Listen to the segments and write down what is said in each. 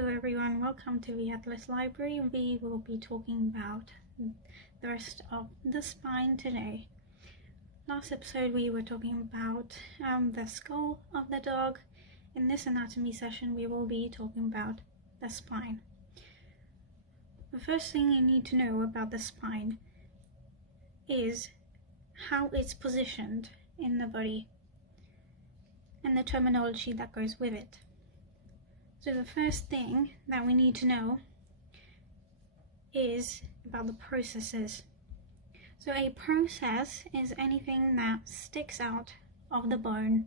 Hello everyone, welcome to the Atlas Library. We will be talking about the rest of the spine today. Last episode we were talking about the skull of the dog. In this anatomy session we will be talking about the spine. The first thing you need to know about the spine is how it's positioned in the body and the terminology that goes with it. So the first thing that we need to know is about the processes. So a process is anything that sticks out of the bone.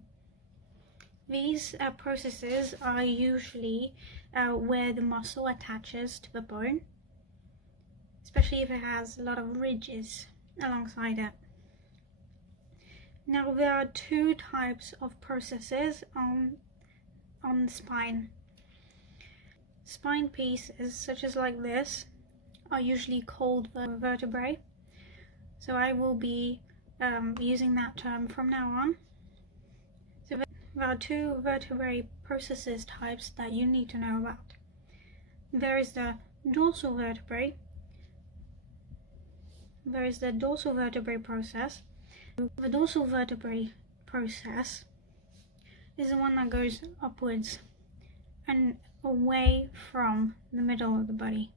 These processes are usually where the muscle attaches to the bone, especially if it has a lot of ridges alongside it. Now there are two types of processes on the spine. Spine pieces, such as like this, are usually called vertebrae. So I will be using that term from now on. So there are two vertebrae processes types that you need to know about. There is the dorsal vertebrae. There is the dorsal vertebrae process. The dorsal vertebrae process is the one that goes upwards and away from the middle of the body.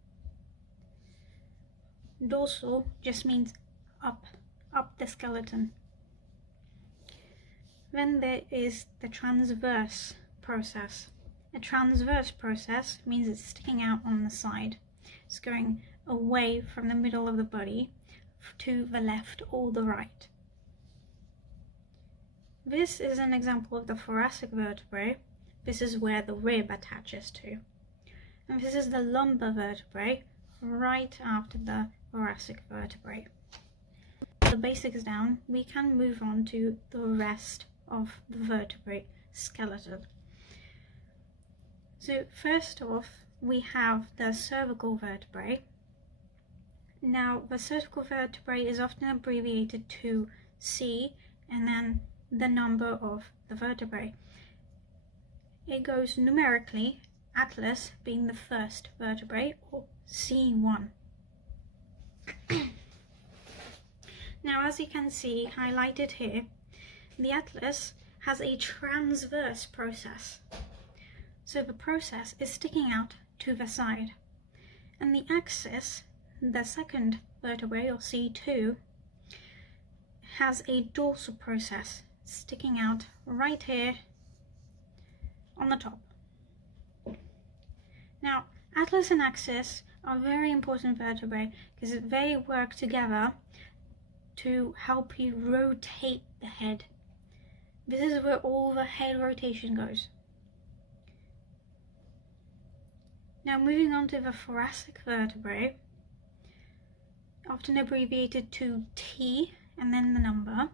Dorsal just means up the skeleton. Then there is the transverse process. A transverse process means it's sticking out on the side. It's going away from the middle of the body to the left or the right. This is an example of the thoracic vertebrae. This is where the rib attaches to. And this is the lumbar vertebrae, right after the thoracic vertebrae. The basics down, we can move on to the rest of the vertebrae skeleton. So first off, we have the cervical vertebrae. Now, the cervical vertebrae is often abbreviated to C and then the number of the vertebrae. It goes numerically, Atlas being the first vertebrae, or C1. Now, as you can see highlighted here, the Atlas has a transverse process. So the process is sticking out to the side. And the axis, the second vertebrae, or C2, has a dorsal process sticking out right here on the top. Now, Atlas and axis are very important vertebrae because they work together to help you rotate the head. This is where all the head rotation goes. Now moving on to the thoracic vertebrae, often abbreviated to T and then the number.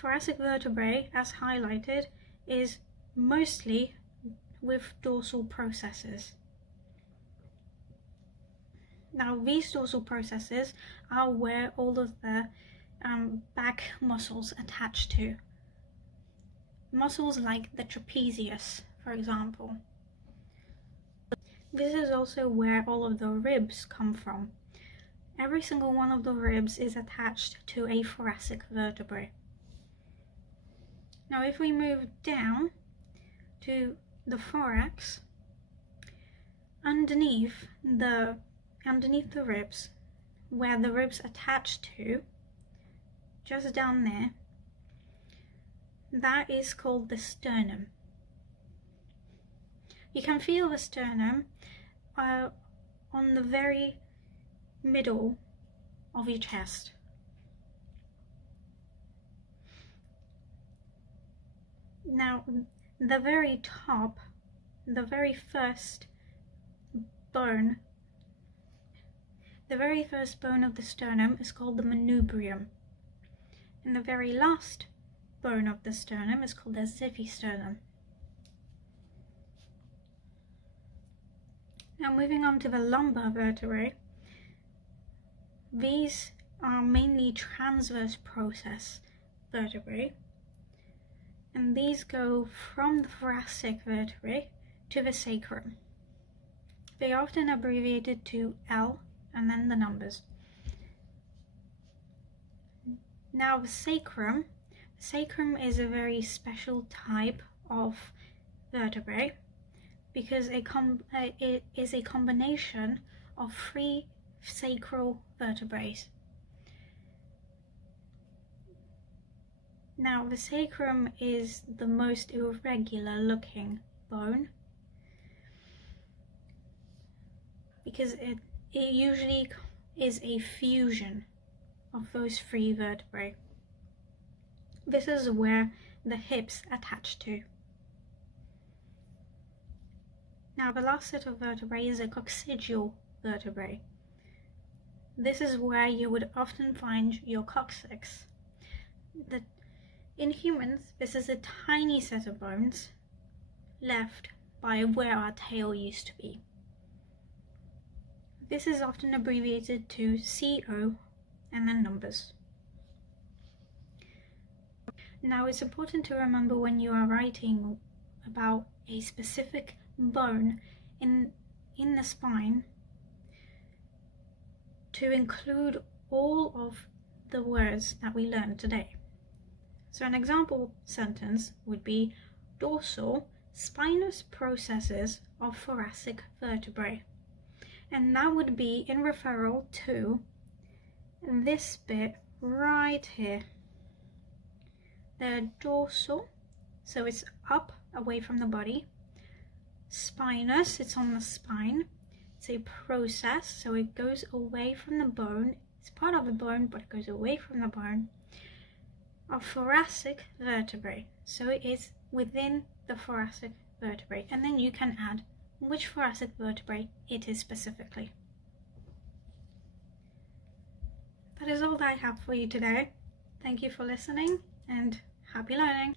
Thoracic vertebrae, as highlighted, is mostly with dorsal processes. Now these dorsal processes are where all of the back muscles attach to. Muscles like the trapezius, for example. This is also where all of the ribs come from. Every single one of the ribs is attached to a thoracic vertebrae. Now if we move down to the thorax, underneath the ribs, where the ribs attach to, just down there, that is called the sternum. You can feel the sternum on the very middle of your chest. Now, the very top, the very first bone of the sternum is called the manubrium. And the very last bone of the sternum is called the xiphisternum. Now moving on to the lumbar vertebrae, these are mainly transverse process vertebrae. and these go from the thoracic vertebrae to the sacrum. They are often abbreviated to L and then the numbers. Now the sacrum is a very special type of vertebrae because it is a combination of 3 sacral vertebrae. Now the sacrum is the most irregular looking bone because it usually is a fusion of those 3 vertebrae. This is where the hips attach to. Now the last set of vertebrae is a coccygeal vertebrae. This is where you would often find your coccyx. In humans, this is a tiny set of bones left by where our tail used to be. This is often abbreviated to CO and then numbers. Now it's important to remember when you are writing about a specific bone in the spine to include all of the words that we learned today. So an example sentence would be dorsal spinous processes of thoracic vertebrae. And that would be in referral to this bit right here. The dorsal, so it's up away from the body. Spinous, it's on the spine. It's a process, so it goes away from the bone. It's part of the bone, but it goes away from the bone. Of thoracic vertebrae, so it is within the thoracic vertebrae, and then you can add which thoracic vertebrae it is specifically. That is all that I have for you today. Thank you for listening and happy learning!